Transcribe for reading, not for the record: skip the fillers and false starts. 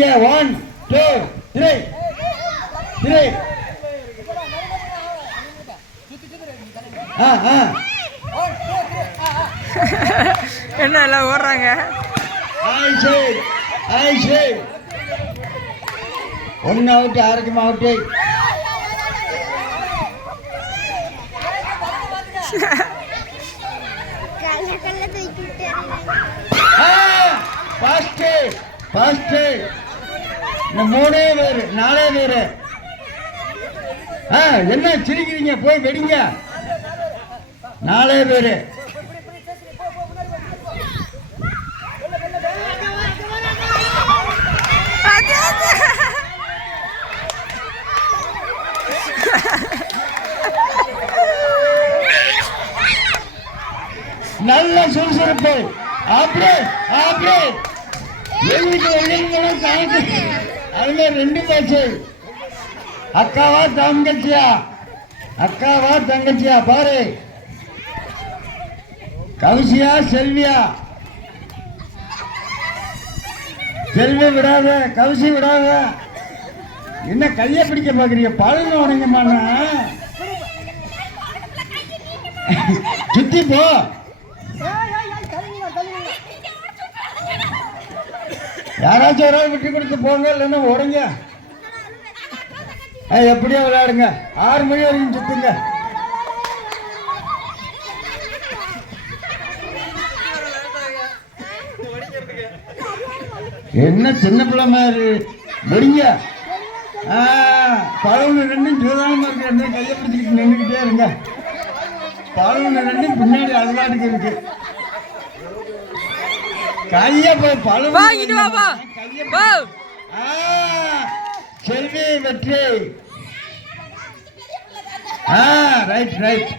பிடிங்க 1 2 3 3 என்ன எல்லாம் ஓடுறாங்க. ஒன்னு அவுட் யாருக்கும் அவுட்டு. மூணே பேரு 4 பேரு. என்ன சிரிக்கிறீங்க? போய் வெடிங்க. 4 பேரு. நல்ல சுறுசுறுப்பு. அப்படியே அப்படியே அதுல 2 பேச்சு. அக்காவா தங்கச்சியா? அக்காவா தங்கச்சியா? பாரு, கவிசியா செல்வியா? செல்வி விடாத, கவிசி விடாத. என்ன கைய பிடிக்க பாக்குறீங்க? பழங்க உடங்கம்மான சுத்தி போ. யாராச்சும் ஒரு ஆள் விட்டு கொடுத்து போங்க, இல்லைன்னா உடங்க. எப்படியோ விளையாடுங்க. 6 மணி வரைக்கும் சுத்துங்க. என்ன சின்ன பிள்ளை மாதிரி வெடிங்க. 11 சூதானமா இருக்கு. கையை பிடிச்சிக்கிட்டு நின்றுக்கிட்டே இருங்க. 11 பின்னாடி அதுவாட்டுக்கு இருக்கு. கைய போய் செல்வி வெற்றி. Right right.